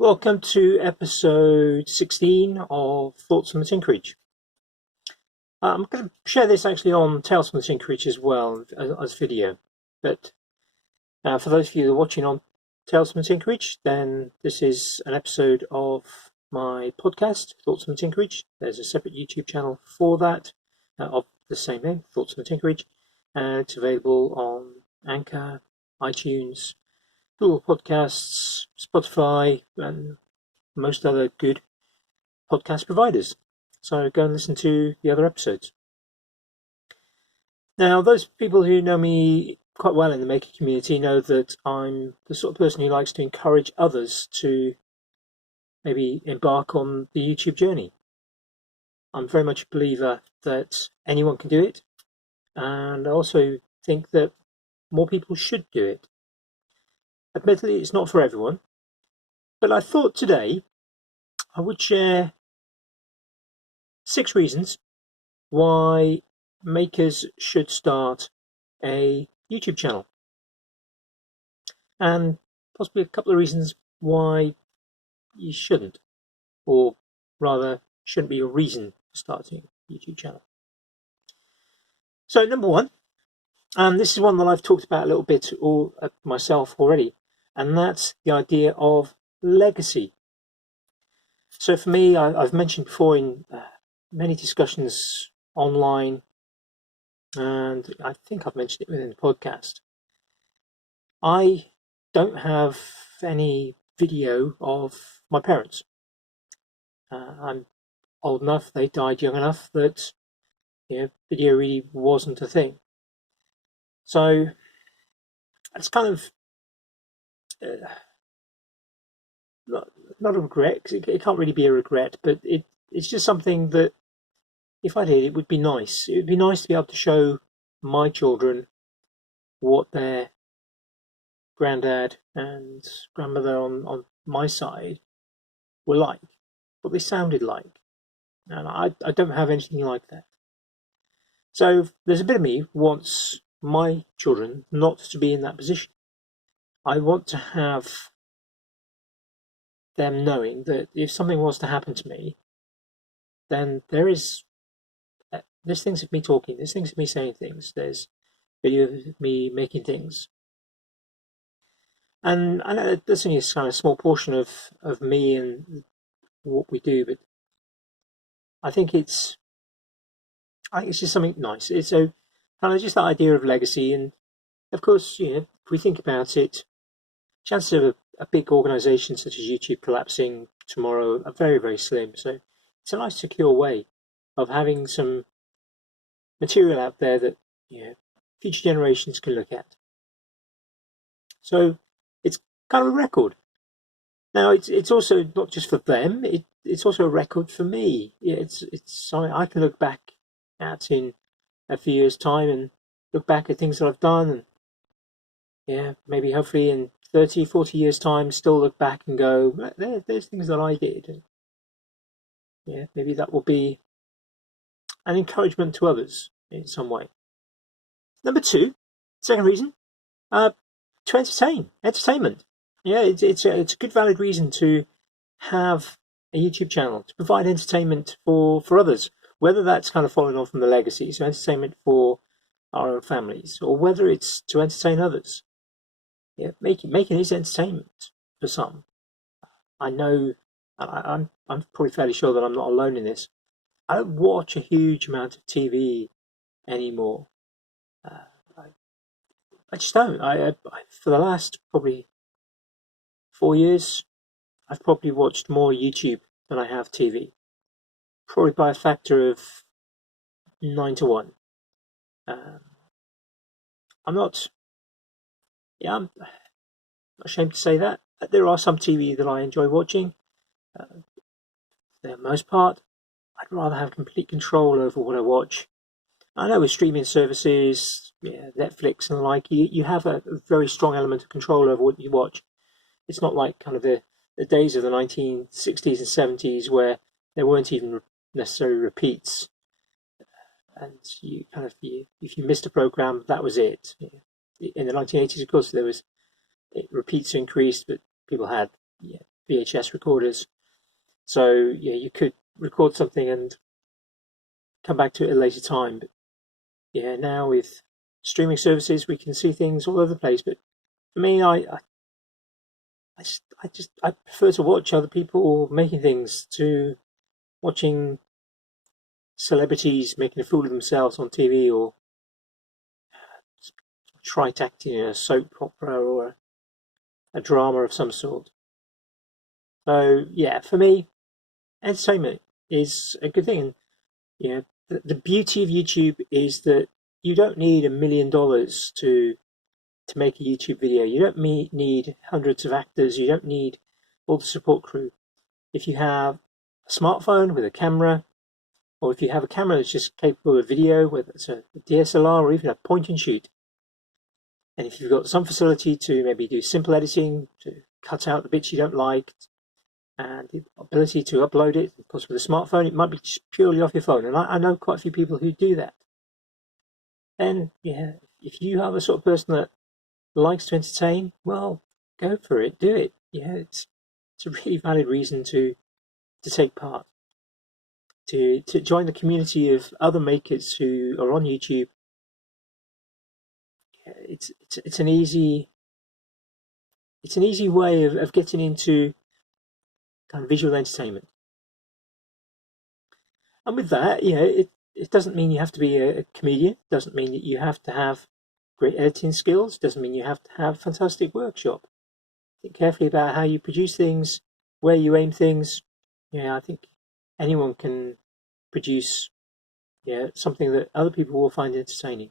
Welcome to episode 16 of Thoughts on the Tinkerage. I'm going to share this actually on Tales from the Tinkerage as well as video. But for those of you that are watching on Tales from the Tinkerage, then this is an episode of my podcast, Thoughts on the Tinkerage. There's a separate YouTube channel for that of the same name, Thoughts on the Tinkerage. And it's available on Anchor, iTunes, Google Podcasts, Spotify, and most other good podcast providers. So go and listen to the other episodes. Now, those people who know me quite well in the maker community know that I'm the sort of person who likes to encourage others to maybe embark on the YouTube journey. I'm very much a believer that anyone can do it, and I also think that more people should do it. Admittedly, it's not for everyone, but I thought today I would share 6 reasons why makers should start a YouTube channel, and possibly a couple of reasons why you shouldn't, or rather shouldn't be a reason for starting a YouTube channel. So number 1, and this is one that I've talked about a little bit myself already, and that's the idea of legacy. So for me, I've mentioned before in many discussions online, and I think I've mentioned it within the podcast, I don't have any video of my parents. I'm old enough, they died young enough that video really wasn't a thing. So it's kind of not a regret, because it can't really be a regret, but it's just something that if I did, it would be nice. It would be nice to be able to show my children what their granddad and grandmother on my side were like, what they sounded like. And I don't have anything like that. So there's a bit of me who wants my children not to be in that position. I want to have them knowing that if something was to happen to me, then there's things of me talking, there's things of me saying things, there's videos of me making things. And I know this only is kind of a small portion of me and what we do, but I think it's just something nice. It's so kind of just that idea of legacy, and of course, if we think about it, chances of a big organisation such as YouTube collapsing tomorrow are very, very slim. So it's a nice, secure way of having some material out there that future generations can look at. So it's kind of a record. Now it's also not just for them; it's also a record for me. It's something I can look back at in a few years' time and look back at things that I've done, and maybe hopefully in 30, 40 years' time, still look back and go, there's things that I did. And maybe that will be an encouragement to others in some way. Number 2, second reason, to entertainment. It's a good, valid reason to have a YouTube channel, to provide entertainment for others, whether that's kind of following on from the legacy, so entertainment for our own families, or whether it's to entertain others. Making is entertainment for some. I know, I'm probably fairly sure that I'm not alone in this. I don't watch a huge amount of TV anymore. I just don't. I for the last probably 4 years, I've probably watched more YouTube than I have TV. Probably by a factor of 9 to 1. I'm not ashamed to say that. There are some TV that I enjoy watching. For the most part, I'd rather have complete control over what I watch. I know with streaming services, Netflix and the like, you have a very strong element of control over what you watch. It's not like kind of the days of the 1960s and 70s where there weren't even necessarily repeats. And if you missed a program, that was it. In the 1980s, of course, repeats increased, but people had VHS recorders. So yeah, you could record something and come back to it at a later time. But yeah, now with streaming services, we can see things all over the place. But for me, I prefer to watch other people making things to watching celebrities making a fool of themselves on TV, or trite acting in a soap opera or a drama of some sort. So yeah, for me, entertainment is a good thing. And you know, the beauty of YouTube is that you don't need $1 million to make a YouTube video. You don't need hundreds of actors. You don't need all the support crew. If you have a smartphone with a camera, or if you have a camera that's just capable of video, whether it's a DSLR or even a point and shoot, and if you've got some facility to maybe do simple editing, to cut out the bits you don't like, and the ability to upload it, of course with a smartphone, it might be just purely off your phone. And I know quite a few people who do that. And yeah, if you are the sort of person that likes to entertain, well, go for it, do it. Yeah, it's a really valid reason to take part, to join the community of other makers who are on YouTube. It's an easy way of getting into kind of visual entertainment. And with that, it doesn't mean you have to be a comedian. It doesn't mean that you have to have great editing skills. It doesn't mean you have to have a fantastic workshop. Think carefully about how you produce things, where you aim things. I think anyone can produce something that other people will find entertaining.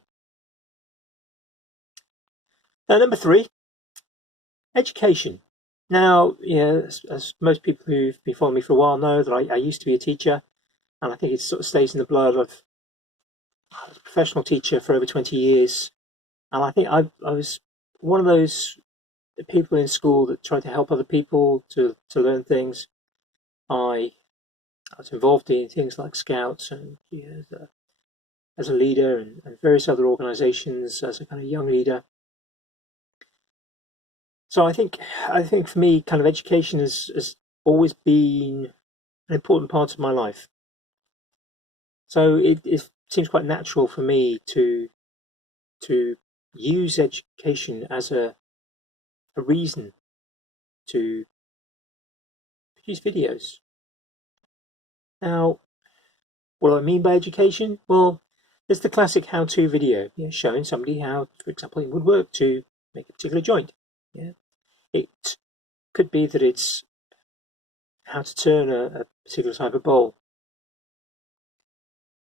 Number 3, education. Now, as most people who've been following me for a while know, that I used to be a teacher, and I think it sort of stays in the blood. I was a professional teacher for over 20 years, and I think I was one of those people in school that tried to help other people to learn things. I was involved in things like Scouts and as a leader, and various other organisations as a kind of young leader. So I think for me, kind of education has always been an important part of my life. So it seems quite natural for me to use education as a reason to produce videos. Now, what do I mean by education? Well, there's the classic how-to video, showing somebody how, for example, in woodwork, to make a particular joint. It could be that it's how to turn a particular type of bowl.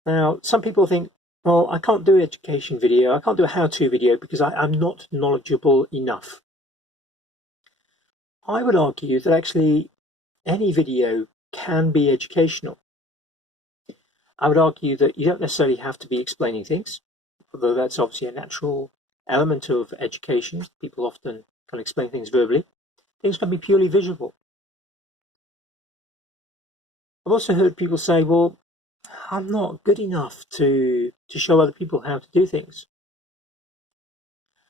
Now, some people think, well, I can't do an education video, I can't do a how-to video because I'm not knowledgeable enough. I would argue that actually any video can be educational. I would argue that you don't necessarily have to be explaining things, although that's obviously a natural element of education. People often can explain things verbally. Things can be purely visual. I've also heard people say, well, I'm not good enough to show other people how to do things.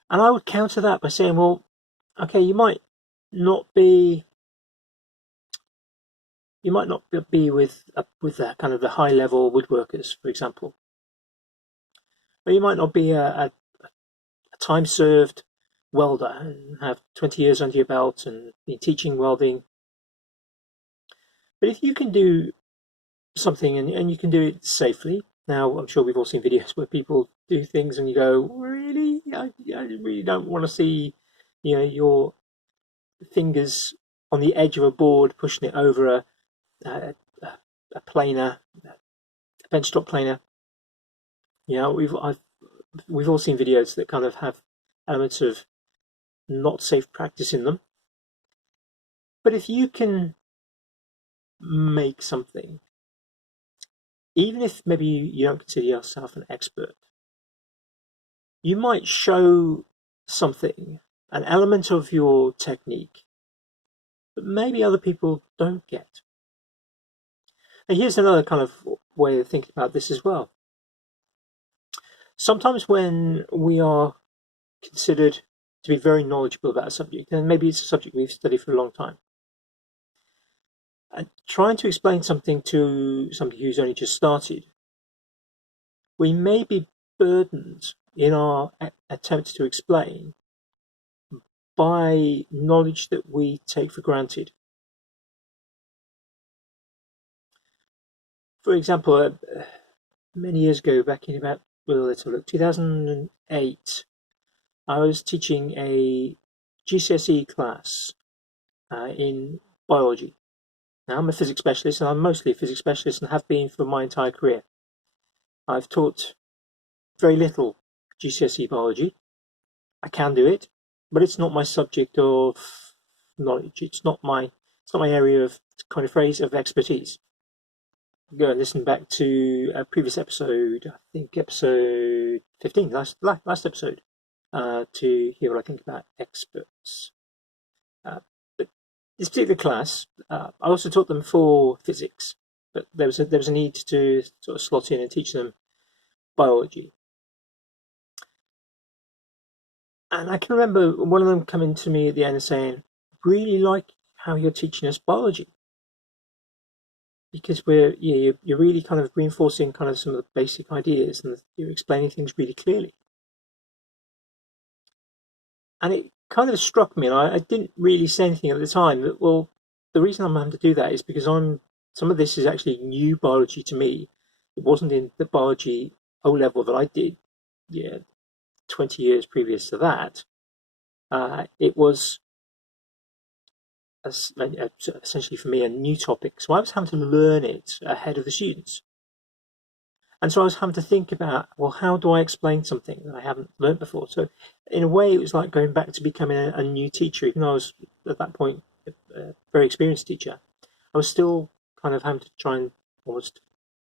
And I would counter that by saying, well, okay, you might not be with that kind of the high level woodworkers, for example. Or you might not be a time served welder and have 20 years under your belt and be teaching welding. But if you can do something and you can do it safely, now I'm sure we've all seen videos where people do things and you go, really? I really don't want to see your fingers on the edge of a board pushing it over a planer, a benchtop planer. We've all seen videos that kind of have elements of not safe practice in them. But if you can make something, even if maybe you don't consider yourself an expert, you might show something, an element of your technique, that maybe other people don't get. And here's another kind of way of thinking about this as well. Sometimes when we are considered to be very knowledgeable about a subject, and maybe it's a subject we've studied for a long time, trying to explain something to somebody who's only just started, we may be burdened in our attempts to explain by knowledge that we take for granted. For example, many years ago, back in about, well, let's look, 2008, I was teaching a GCSE class in biology. Now, I'm a physics specialist, and I'm mostly a physics specialist and have been for my entire career. I've taught very little GCSE biology. I can do it, but it's not my subject of knowledge. It's not my area of kind of phrase of expertise. Go and listen back to a previous episode, I think episode 15, last episode, to hear what I think about experts. But this particular class, I also taught them for physics, but there was a need to sort of slot in and teach them biology. And I can remember one of them coming to me at the end and saying, "Really like how you're teaching us biology, because you're really kind of reinforcing kind of some of the basic ideas and you're explaining things really clearly." And it kind of struck me, and I didn't really say anything at the time, that, well, the reason I'm having to do that is because some of this is actually new biology to me. It wasn't in the biology O-level that I did, 20 years previous to that. It was essentially for me a new topic, so I was having to learn it ahead of the students. And so I was having to think about, well, how do I explain something that I haven't learned before? So in a way, it was like going back to becoming a new teacher. Even though I was at that point a very experienced teacher, I was still kind of having to try and almost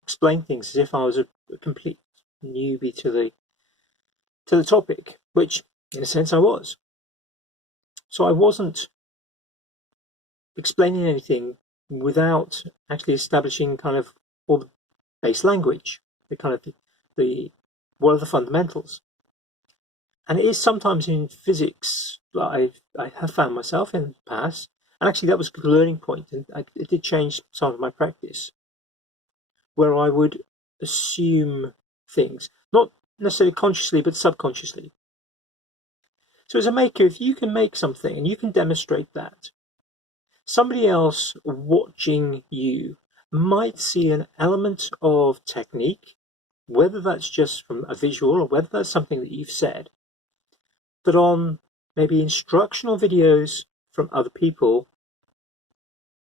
explain things as if I was a complete newbie to the topic, which in a sense I was. So I wasn't explaining anything without actually establishing kind of all the base language, the kind of the what are the fundamentals. And it is sometimes in physics that I have found myself in the past, and actually that was a learning point, and it did change some of my practice, where I would assume things, not necessarily consciously, but subconsciously. So as a maker, if you can make something and you can demonstrate that, somebody else watching you might see an element of technique, whether that's just from a visual or whether that's something that you've said, that on maybe instructional videos from other people,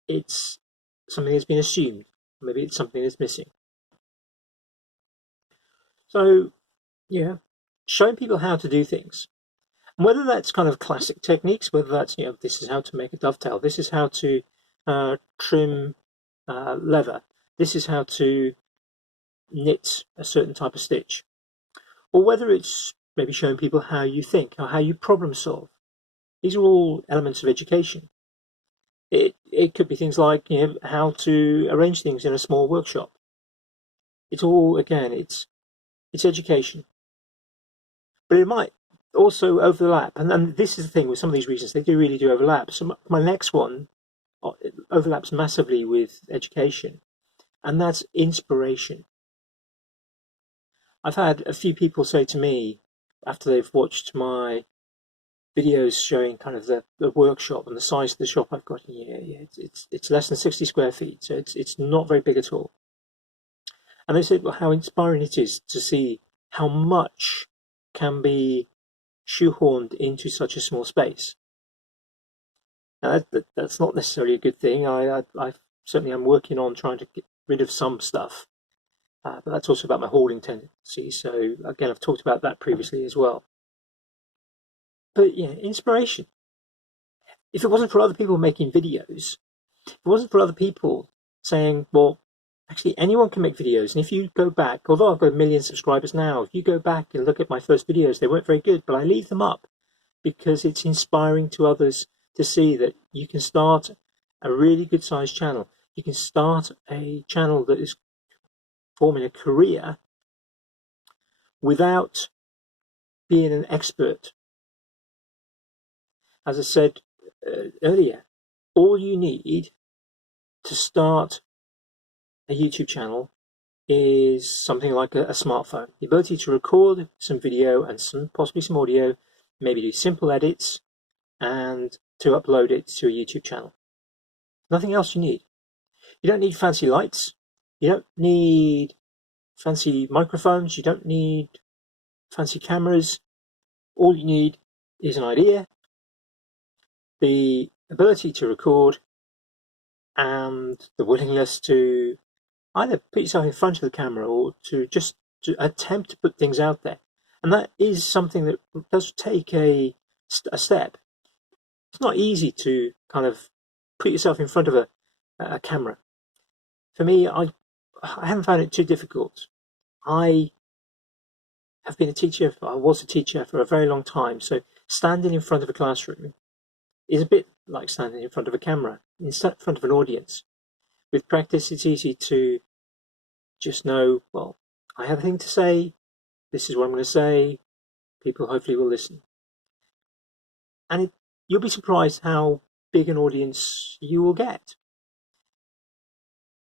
it's something that's been assumed. Maybe it's something that's missing. So, yeah, showing people how to do things. And whether that's kind of classic techniques, whether that's, this is how to make a dovetail, this is how to trim leather, this is how to knit a certain type of stitch, or whether it's maybe showing people how you think or how you problem solve. These are all elements of education. It could be things like how to arrange things in a small workshop. It's all, again, it's education, but it might also overlap, and this is the thing with some of these reasons, they really do overlap. So my next one overlaps massively with education, and that's inspiration. I've had a few people say to me after they've watched my videos showing kind of the workshop and the size of the shop I've got in here. It's less than 60 square feet, so it's not very big at all. And they said, well, how inspiring it is to see how much can be shoehorned into such a small space. Now, that's not necessarily a good thing. I certainly am working on trying to get rid of some stuff, but that's also about my hoarding tendency. So again, I've talked about that previously as well. But yeah, inspiration. If it wasn't for other people making videos, if it wasn't for other people saying, well, actually anyone can make videos, and if you go back, although I've got 1 million subscribers now, if you go back and look at my first videos, they weren't very good, but I leave them up because it's inspiring to others to see that you can start a really good sized channel. You can start a channel that is forming a career without being an expert. As I said earlier, all you need to start a YouTube channel is something like a smartphone. The ability to record some video and possibly some audio, maybe do simple edits, and to upload it to a YouTube channel. Nothing else you need. You don't need fancy lights. You don't need fancy microphones. You don't need fancy cameras. All you need is an idea, the ability to record, and the willingness to either put yourself in front of the camera or to just to attempt to put things out there. And that is something that does take a step. It's not easy to kind of put yourself in front of a camera. For me, I haven't found it too difficult. I have been a teacher, I was a teacher for a very long time, so standing in front of a classroom is a bit like standing in front of a camera, in front of an audience. With practice, it's easy to just know, well, I have a thing to say, this is what I'm going to say, people hopefully will listen. And you'll be surprised how big an audience you will get.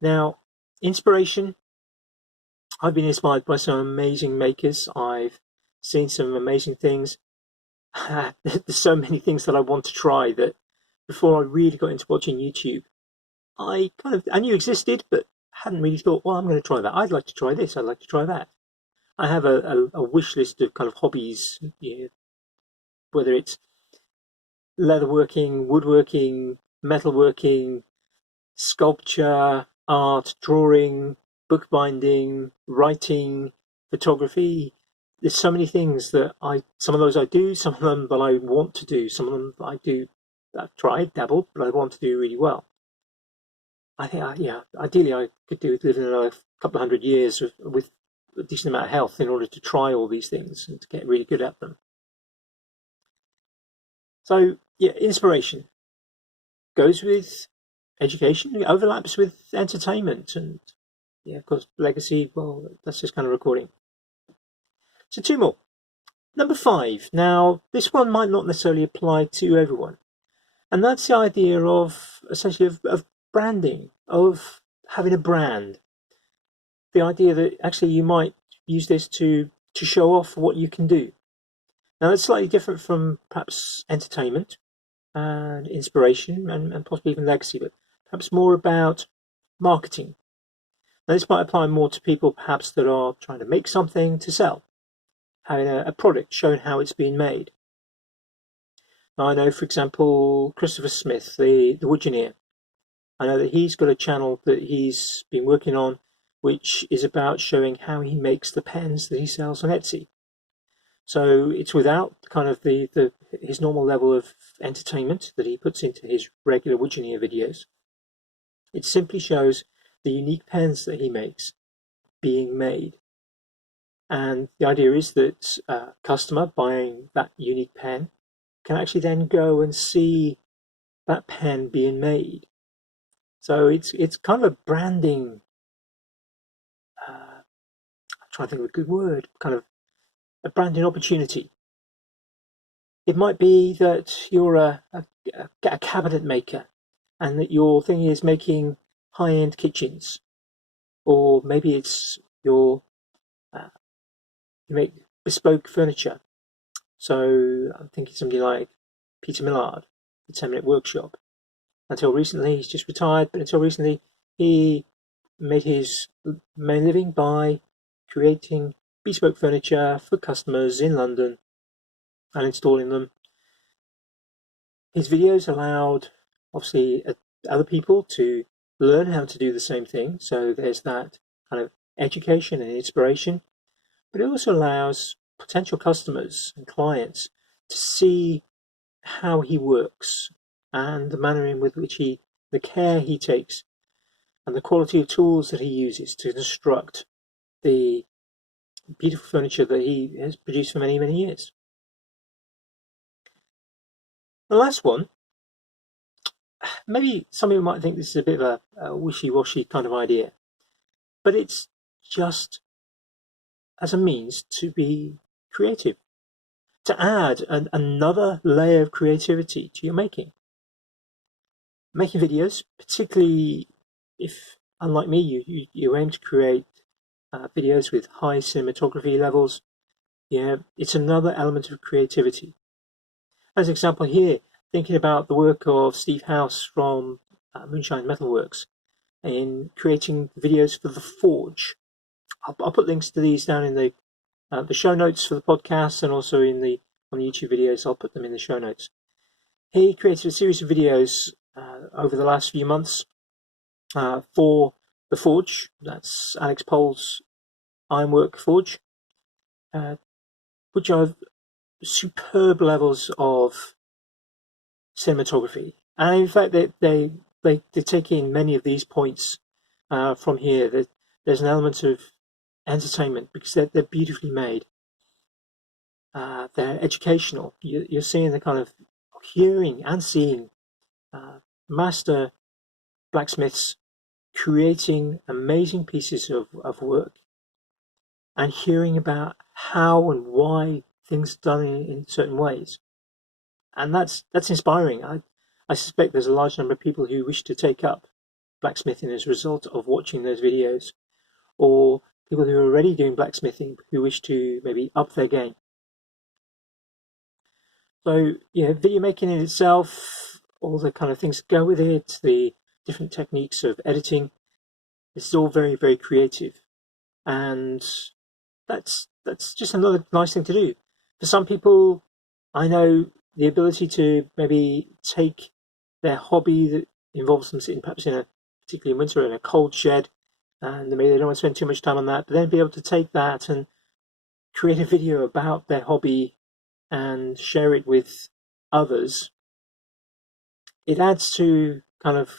Now, inspiration. I've been inspired by some amazing makers. I've seen some amazing things. There's so many things that I want to try that before I really got into watching YouTube, I knew existed, but hadn't really thought, well, I'm going to try that. I'd like to try this. I'd like to try that. I have a wish list of kind of hobbies, whether it's leatherworking, woodworking, metalworking, sculpture, art, drawing, bookbinding, writing, photography. There's so many things that some of those I do, some of them that I want to do, some of them that I do, that I've tried, dabbled, but I want to do really well. I think, ideally I could do with living another couple of 100 years with a decent amount of health in order to try all these things and to get really good at them. So, yeah, inspiration goes with education, it overlaps with entertainment, and yeah, of course, legacy, well, that's just kind of recording. So 2 more. Number 5. Now, this one might not necessarily apply to everyone. And that's the idea of, essentially, of branding, of having a brand. The idea that actually you might use this to show off what you can do. Now, that's slightly different from perhaps entertainment and inspiration and possibly even legacy, but perhaps more about marketing. Now, this might apply more to people perhaps that are trying to make something to sell, having a product showing how it's being made. Now, I know, for example, Christopher Smith, the woodgeneer. I know that he's got a channel that he's been working on, which is about showing how he makes the pens that he sells on Etsy. So it's without kind of his normal level of entertainment that he puts into his regular woodgeneer videos. It simply shows the unique pens that he makes being made. And the idea is that a customer buying that unique pen can actually then go and see that pen being made. So it's kind of a branding, I'm trying to think of a good word, kind of a branding opportunity. It might be that you're a cabinet maker and that your thing is making high-end kitchens, or maybe it's you make bespoke furniture. So I'm thinking somebody like Peter Millard, the 10-Minute Workshop. Until recently, he's just retired, but until recently, he made his main living by creating bespoke furniture for customers in London and installing them. His videos allowed, obviously, other people to learn how to do the same thing. So there's that kind of education and inspiration, but it also allows potential customers and clients to see how he works and the manner in which the care he takes and the quality of tools that he uses to construct the beautiful furniture that he has produced for many, many years. The last one, maybe some people might think this is a bit of a wishy-washy kind of idea, but it's just as a means to be creative, to add another layer of creativity to your making. Making videos, particularly if, unlike me, you aim to create videos with high cinematography levels, it's another element of creativity. As an example here, thinking about the work of Steve House from Moonshine Metalworks in creating videos for The Forge. I'll put links to these down in the show notes for the podcast, and also on the YouTube videos. I'll put them in the show notes. He created a series of videos over the last few months for The Forge. That's Alex Pohl's Ironwork Forge, which are superb levels of cinematography. And in fact, they take in many of these points from here. There's an element of entertainment because they're beautifully made. They're educational. You're seeing the kind of hearing and seeing master blacksmiths creating amazing pieces of work, and hearing about how and why things are done in certain ways. And that's inspiring. I suspect there's a large number of people who wish to take up blacksmithing as a result of watching those videos, or people who are already doing blacksmithing who wish to maybe up their game. So, video making in itself, all the kind of things that go with it, the different techniques of editing, this is all very, very creative. And that's just another nice thing to do. For some people, I know the ability to maybe take their hobby that involves them sitting perhaps particularly in winter, in a cold shed, and maybe they don't want to spend too much time on that, but then be able to take that and create a video about their hobby and share it with others. It adds to kind of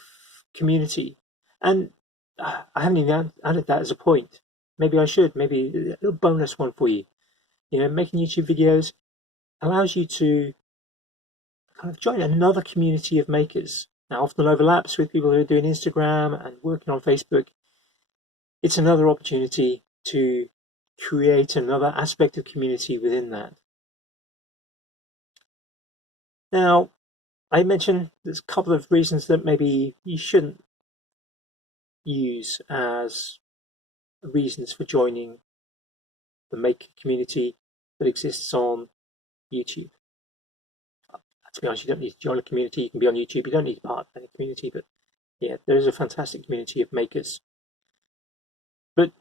community. And I haven't even added that as a point. Maybe I should. Maybe a little bonus one for you. Making YouTube videos allows you to kind of join another community of makers. Now, often overlaps with people who are doing Instagram and working on Facebook. It's another opportunity to create another aspect of community within that. Now, I mentioned there's a couple of reasons that maybe you shouldn't use as reasons for joining the maker community that exists on YouTube. To be honest, you don't need to join a community. You can be on YouTube. You don't need to be part of any community. But yeah, there is a fantastic community of makers. But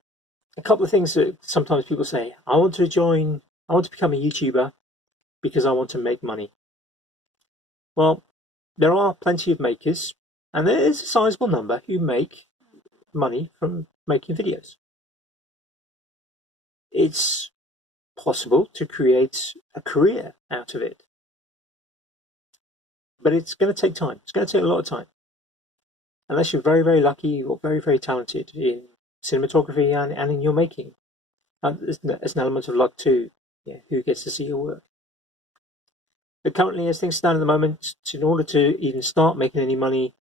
a couple of things that sometimes people say, I want to become a YouTuber because I want to make money. Well, there are plenty of makers, and there is a sizable number who make money from making videos. It's possible to create a career out of it. But it's going to take time. It's going to take a lot of time. Unless you're very, very lucky or very, very talented in cinematography and in your making. And there's an element of luck too. Who gets to see your work. But currently, as things stand at the moment, in order to even start making any money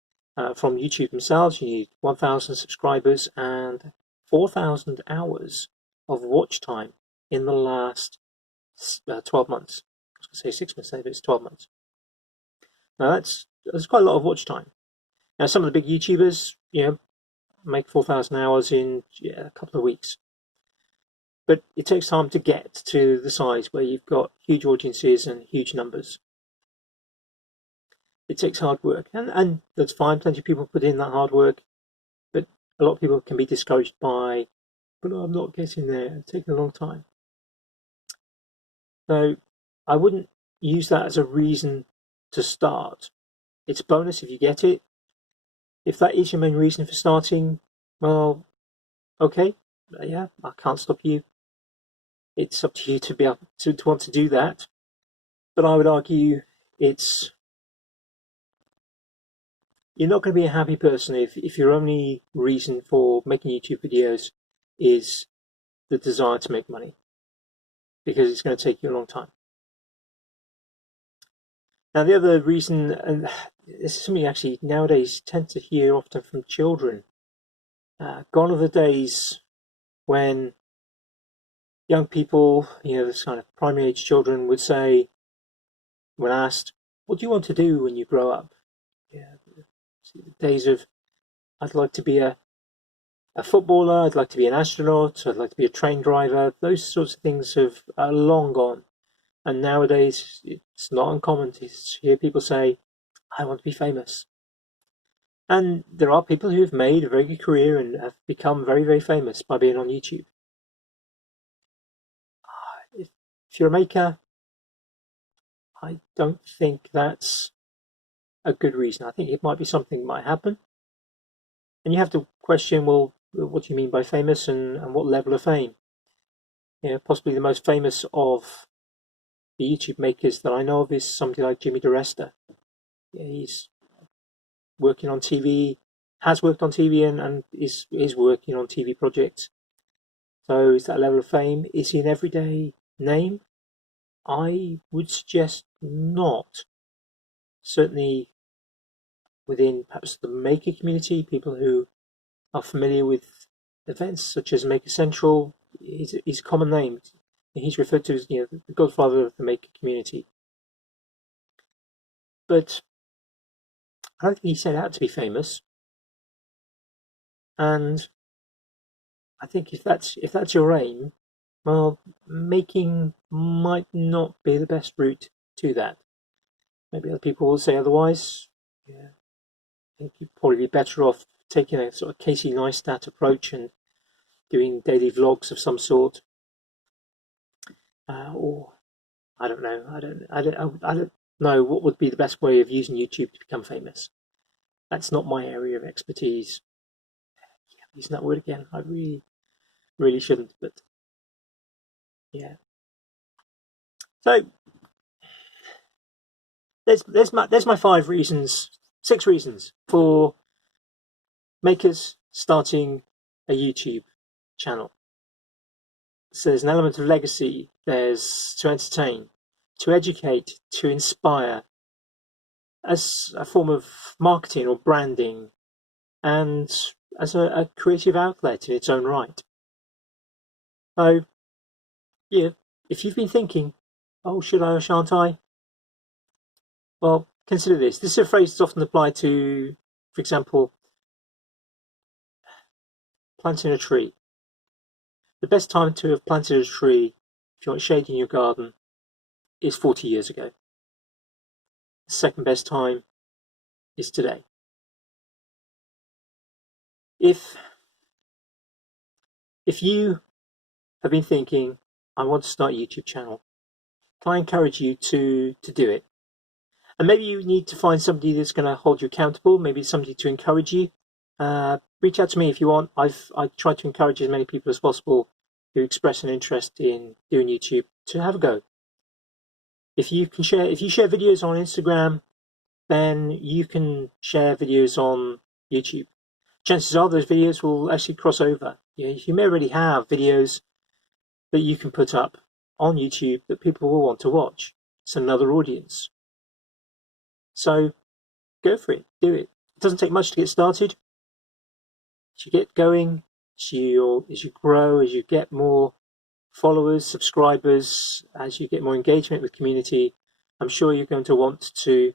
from YouTube themselves, you need 1,000 subscribers and 4,000 hours of watch time in the last 12 months. I was going to say 6 months, but it's 12 months. Now that's quite a lot of watch time. Now some of the big YouTubers, make 4,000 hours in a couple of weeks. But it takes time to get to the size where you've got huge audiences and huge numbers. It takes hard work, and that's fine. Plenty of people put in that hard work, but a lot of people can be discouraged by, but I'm not getting there. It's taking a long time. So I wouldn't use that as a reason to start. It's a bonus if you get it. If that is your main reason for starting, well, okay, yeah, I can't stop you. It's up to you to be able to want to do that. But I would argue you're not going to be a happy person if your only reason for making YouTube videos is the desire to make money, because it's going to take you a long time. Now, the other reason, and this is something actually nowadays tend to hear often from children, gone are the days when young people, this kind of primary age children would say, when asked, what do you want to do when you grow up? The days of I'd like to be a footballer, I'd like to be an astronaut, I'd like to be a train driver. Those sorts of things are long gone. And nowadays, it's not uncommon to hear people say, I want to be famous. And there are people who have made a very good career and have become very, very famous by being on YouTube. If you're a maker, I don't think that's a good reason. I think it might be something that might happen. And you have to question, well, what do you mean by famous and what level of fame? Possibly the most famous of the YouTube makers that I know of is somebody like Jimmy DiResta. He's working on TV, has worked on TV and is working on TV projects. So is that level of fame? Is he an everyday name? I would suggest not. Certainly within perhaps the maker community, people who are familiar with events such as Maker Central, is a common name. He's referred to as the godfather of the maker community. But I don't think he set out to be famous. And I think if that's your aim, well, making might not be the best route to that. Maybe other people will say otherwise. Yeah, I think you'd probably be better off taking a sort of Casey Neistat approach and doing daily vlogs of some sort, or I don't know. I don't know what would be the best way of using YouTube to become famous. That's not my area of expertise. Using that word again, I really shouldn't, but yeah. So there's my 6 reasons for makers starting a YouTube channel. So there's an element of legacy, there's to entertain, to educate, to inspire, as a form of marketing or branding, and as a creative outlet in its own right. So, yeah, if you've been thinking, oh, should I or shan't I? Well, consider this. This is a phrase that's often applied to, for example, planting a tree. The best time to have planted a tree, if you want shade in your garden, is 40 years ago. The second best time is today. If you have been thinking, I want to start a YouTube channel, can I encourage you to do it? And maybe you need to find somebody that's going to hold you accountable, maybe somebody to encourage you. Reach out to me if you want. I try to encourage as many people as possible who express an interest in doing YouTube to have a go. If you share videos on Instagram, then you can share videos on YouTube. Chances are those videos will actually cross over. You may already have videos that you can put up on YouTube that people will want to watch. It's another audience. So go for it, do it. It doesn't take much to get started. As you get going, as you grow, as you get more followers, subscribers, as you get more engagement with community, I'm sure you're going to want to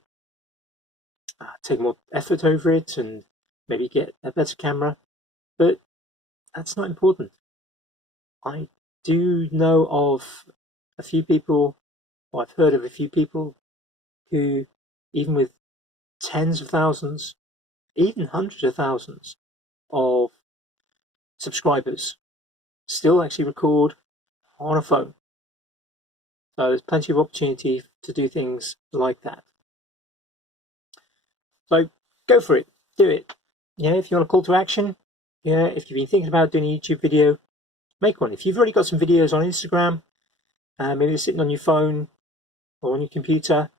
take more effort over it and maybe get a better camera, but that's not important. I do know of a few people, or I've heard of a few people who, even with tens of thousands, even hundreds of thousands of subscribers, still actually record on a phone. So there's plenty of opportunity to do things like that. So go for it, do it. If you want a call to action, if you've been thinking about doing a YouTube video, make one. If you've already got some videos on Instagram, maybe they're sitting on your phone or on your computer,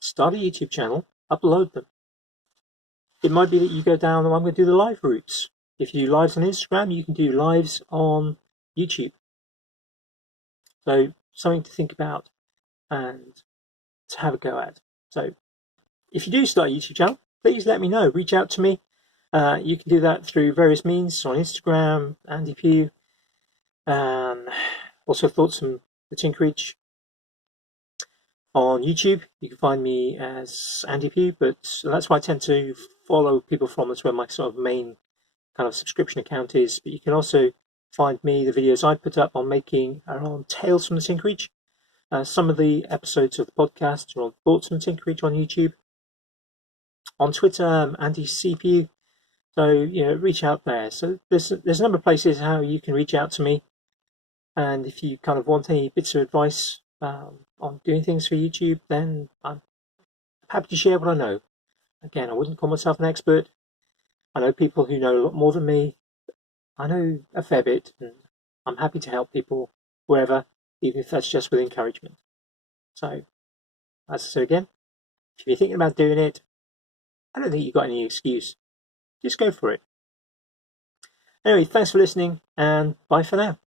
start a YouTube channel, upload them. It might be that you go down, I'm going to do the live routes. If you do lives on Instagram, you can do lives on YouTube. So something to think about and to have a go at. So if you do start a YouTube channel, please let me know. Reach out to me. You can do that through various means on Instagram, Andy Pugh. Also thoughts from the Tinkerage. On YouTube, you can find me as Andy Pugh, but that's why I tend to follow people from. That's where my sort of main kind of subscription account is. But you can also find me, the videos I put up on making are on Tales from the Tinkerage. Some of the episodes of the podcast are on Thoughts from the Tinkerage on YouTube. On Twitter, I'm Andy CPU. So, reach out there. So there's a number of places how you can reach out to me. And if you kind of want any bits of advice on doing things for YouTube, then I'm happy to share what I know. Again, I wouldn't call myself an expert. I know people who know a lot more than me. I know a fair bit, and I'm happy to help people wherever, even if that's just with encouragement. So, as I said again, if you're thinking about doing it, I don't think you've got any excuse. Just go for it. Anyway, thanks for listening, and bye for now.